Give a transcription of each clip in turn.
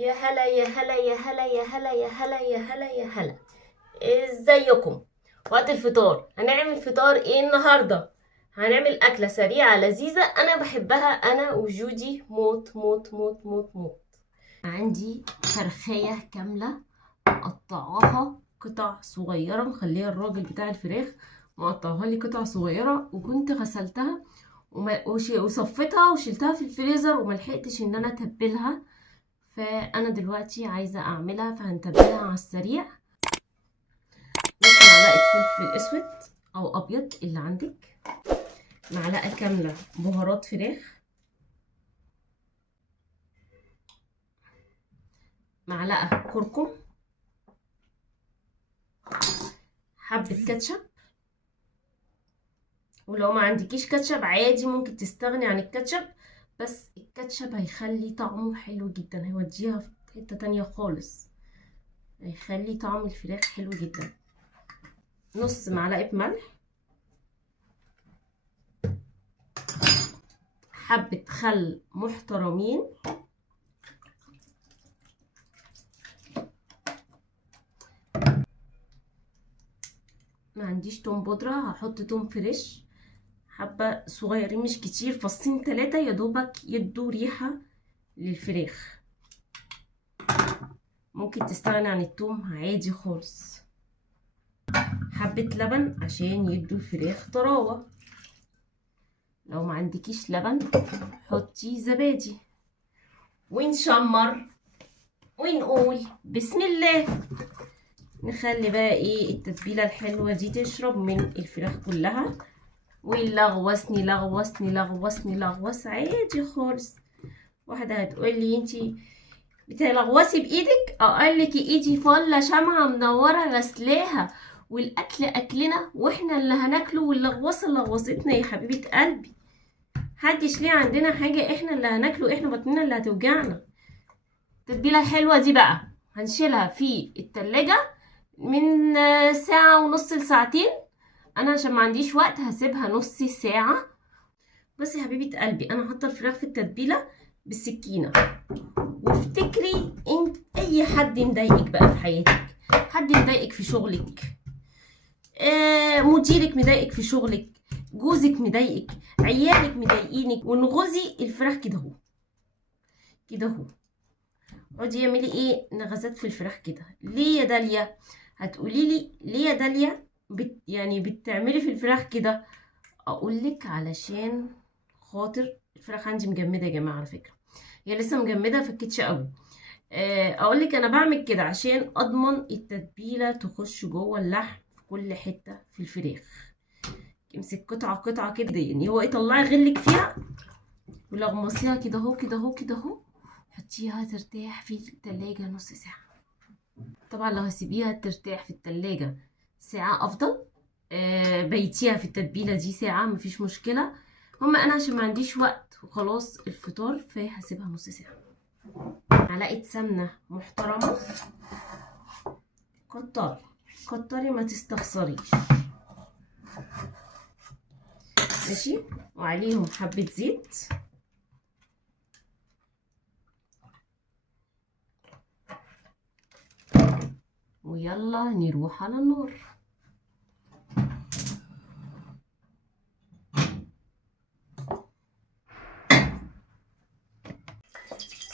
يا هلا يا هلا يا هلا يا هلا يا هلا يا هلا يا هلا. ازيكم؟ وقت الفطار هنعمل فطار ايه النهارده؟ هنعمل اكله سريعه لذيذه انا بحبها انا وجودي موت موت موت موت موت. عندي فرخيه كامله مقطعاها قطع صغيره، مخليها الراجل بتاع الفراخ مقطعها لي قطع صغيره، وكنت غسلتها وصفتها وشلتها في الفريزر وملحقتش ان انا اتبلها. فانا دلوقتي عايزه اعملها، فهنتبلها على السريع. نص معلقه فلفل اسود او ابيض اللي عندك، معلقه كامله بهارات فراخ، معلقه كركم، حبه كاتشب. ولو ما عندكيش كاتشب عادي ممكن تستغني عن الكاتشب، بس الكاتشب هيخلي طعمه حلو جدا، هيوديها في حته تانية خالص، هيخلي طعم الفراخ حلو جدا. نص معلقه ملح، حبة خل محترمين، ما عنديش توم بودرة هحط توم فريش، حبة صغيرين مش كتير، فصين 3 يا دوبك يدوا ريحة للفراخ. ممكن تستغني عن التوم عادي خالص. حبة لبن عشان يدوا الفراخ طراوة. لو ما عندكيش لبن حطي زبادي، ونشمر ونقول بسم الله. نخلي بقى ايه التتبيله الحلوه دي تشرب من الفراخ كلها، ونلغوص نلغوص نلغوص نلغوص عادي خالص. واحده هتقول لي انتي بتلغوصي بايدك؟ اقول لك ايدي فله شمعه منوره غسلاها، والاكل اكلنا واحنا اللي هناكله، واللغوصه لغوصتنا يا حبيبه قلبي. محدش ليه عندنا حاجه، احنا اللي هناكله، احنا بطننا اللي هتوجعنا. التتبيله الحلوه دي بقى هنشيلها في التلاجة من ساعة ونص لساعتين. انا عشان ما عنديش وقت هسيبها نص ساعة. بس يا حبيبة قلبي انا حاطة الفراخ في التتبيلة بالسكينة. وافتكري انت اي حد مضايقك بقى في حياتك، حد مضايقك في شغلك، مديرك مضايقك في شغلك، جوزك مضايقك، عيالك مضايقينك، ونغزي الفراخ كده اهو كده اهو. اقعدي اعملي ايه نغزات في الفراخ كده. ليه يا داليا؟ هتقولي لي ليه يا داليا يعني بتعملي في الفراخ كده؟ اقول لك علشان خاطر الفراخ عندي مجمده يا جماعه، على فكره هي لسه مجمده فكتش قوي. اقول لك انا بعمل كده عشان اضمن التتبيله تخش جوه اللحم في كل حته في الفراخ. امسك قطعه قطعه كده، يعني هو يطلعي غلك فيها ولغمسيها كده اهو كده اهو كده اهو. حطيها ترتاح في التلاجة نص ساعه. طبعا لو هسيبيها ترتاح في التلاجة ساعة افضل. بيتيها في التتبيلة دي ساعة مفيش مشكلة. انا عشان ما عنديش وقت وخلاص الفطار فهسيبها نص ساعة. معلقة سمنة محترمة، كتري كتري ما تستخسريش، ماشي. وعليهم حبة زيت، ويلا نروح على النار.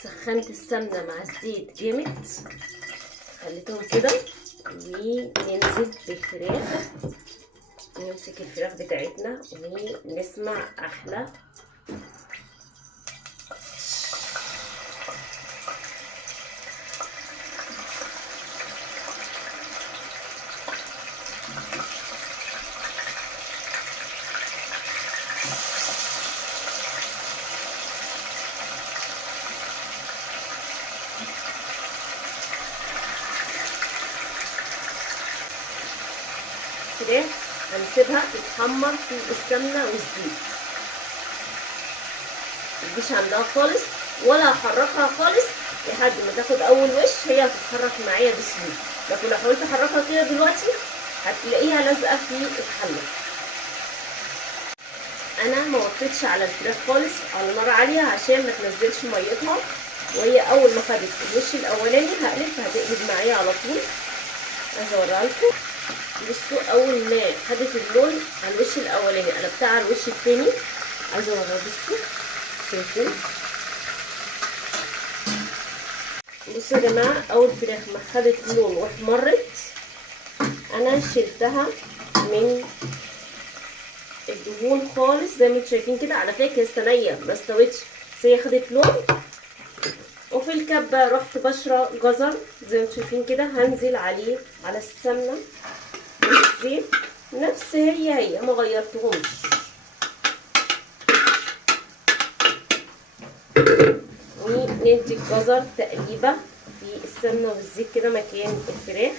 سخنت السمنة مع الزيت جامد، خليتهم كده، وننزل بالفراخ، نمسك الفراخ بتاعتنا ونسمع احلى فراخ. هنسيبها تتحمر في السمنه والزيت، متجيش عندها خالص ولا هحركها خالص لحد ما تاخد اول وش. هي هتتحرك معايا بسهوله، لكن لو حاولت احركها كده دلوقتي هتلاقيها لازقه في الحله. انا ما وطيتش على الفراخ خالص على نار عاليه عشان ما تنزلش ميتها، وهي اول ما خدت الوش الاولاني هتقلب معايا على طول. عايزه اوريها لكم. بصوا اول ما خدت اللون على الوش الاولاني قلبتها على الوش التاني. عايزه اوريها. بصوا شايفين؟ بصوا يا جماعه، اول فراخ ما خدت لون واحمرت انا شلتها من الدهون خالص زي ما انتم شايفين كده. على فكره الصينيه ما استوتش بس هي خدت لون. وفي الكبه رحت بشره جزر زي ما انتم شايفين كده، هنزل عليه على السمنه والزيت نفس هي ما غيرتهمش. وندي الجزر تقليبه في السمنه والزيت كده مكان الفراخ.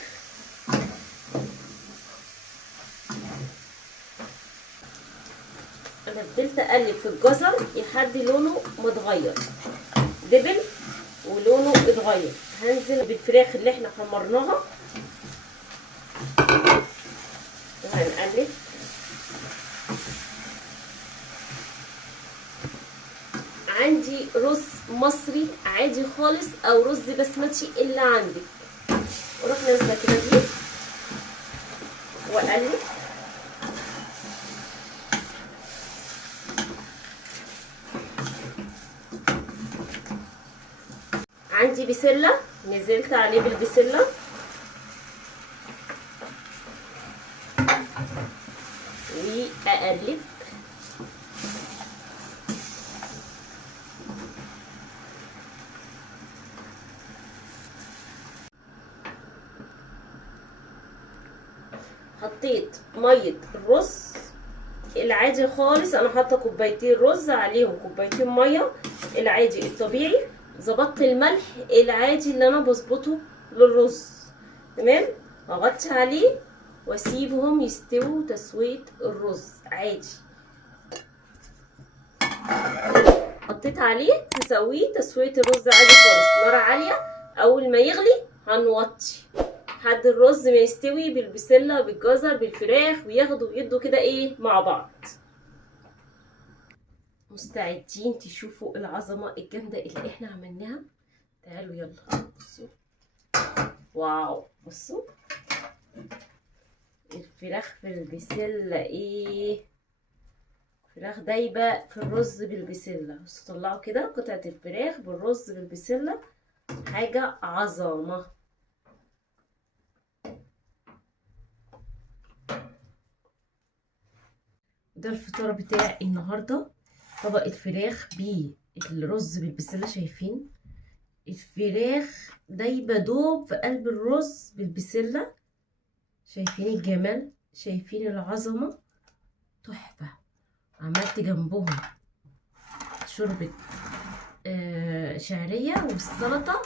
انا فضلت اقلب في الجزر لحد لونه ما اتغير، دبل ولونه اتغير. هنزل بالفراخ اللي احنا حمرناها وهنقلب. عندي رز مصري عادي خالص او رز بسمتي اللي عندك، واروح نازله كده بيه واقلب. عندي بسله نزلت عليه بالبسله واقلب. حطيت ميه الرز العادي خالص، انا حاطه كوبايتين رز عليهم كوبايتين ميه العادي الطبيعي. ظبطت الملح العادي اللي انا بظبطه للرز تمام. اغطي عليه واسيبهم يستووا تسويه الرز عادي. حطيت عليه هسويه تسويه الرز عادي خالص، نار عاليه. اول ما يغلي هنوطي لحد الرز ما يستوي بالبسله بالجزر بالفراخ وياخدوا ويدوا كده ايه مع بعض. مستعدين تشوفوا العظمه الجامده اللي احنا عملناها؟ تعالوا يلا بصوا. واو بصوا الفراخ في البسله ايه، فراخ دايبه في الرز بالبسله. بصوا طلعوا كده قطعه الفراخ بالرز بالبسله، حاجه عظمه. ده الفطار بتاعي النهارده، طبق الفراخ بالرز بالبسله. شايفين الفراخ دايبه دوب في قلب الرز بالبسله؟ شايفين الجمال؟ شايفين العظمه؟ تحفه. عملت جنبهم شوربه شعريه والسلطه.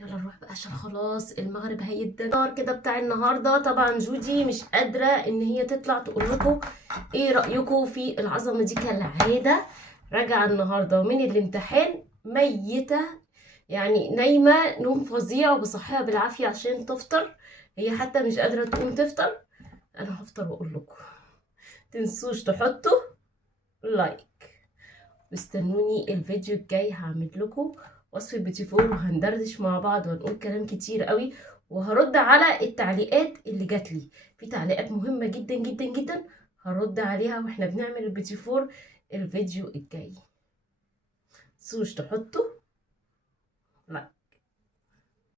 يلا نروح بقى عشان خلاص المغرب هيبدا. الفطار كده بتاع النهارده. طبعا جودي مش قادره ان هي تطلع تقول لكم ايه رايكم في العظمه دي. كالعاده راجعه النهارده من الامتحان ميته، يعني نايمه نوم فظيع وبصحيها بالعافيه عشان تفطر. هي حتى مش قادره تقوم تفطر. انا هفطر واقول لكم. تنسوش تحطوا لايك واستنوني الفيديو الجاي. هعمل لكم وصفة بيتي فور وهندردش مع بعض وهنقول كلام كتير قوي، وهرد على التعليقات اللي جات لي. في تعليقات مهمة جدا جدا جدا هرد عليها واحنا بنعمل البيتي فور الفيديو الجاي. متنسوش تحطوا لايك.